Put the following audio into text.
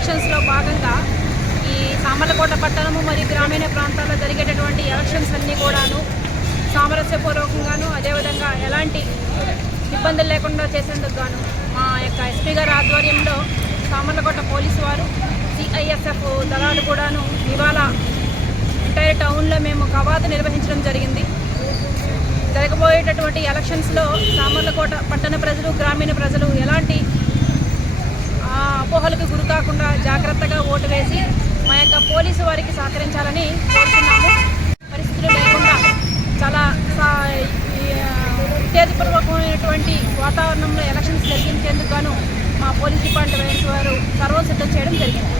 ఎలక్షన్స్లో భాగంగా ఈ సామర్లకోట పట్టణము మరియు గ్రామీణ ప్రాంతాల్లో జరిగేటటువంటి ఎలక్షన్స్ అన్నీ కూడాను సామరస్యపూర్వకంగాను అదేవిధంగా ఎలాంటి ఇబ్బందులు లేకుండా చేసేందుకు గాను మా యొక్క ఎస్పీ గారి ఆధ్వర్యంలో సామర్లకోట పోలీసు వారు సిఐఎస్ఎఫ్ దళాలు కూడాను ఇవాళ ఎంటైర్ టౌన్లో మేము కవాతు నిర్వహించడం జరిగింది. జరగబోయేటటువంటి ఎలక్షన్స్లో సామర్లకోట పట్టణ ప్రజలు గ్రామీణ ప్రజలు ఎలాంటి అపోహలకు గురి కాకుండా జాగ్రత్తగా ఓటు వేసి మా యొక్క పోలీసు వారికి సహకరించాలని కోరుతున్నాము. పరిస్థితులు లేకుండా చాలా ఉత్తేజపూర్వకమైనటువంటి వాతావరణంలో ఎలక్షన్స్ జరిగించేందుకు గాను మా పోలీస్ డిపార్ట్మెంట్ వారు సర్వం సిద్ధం చేయడం జరిగింది.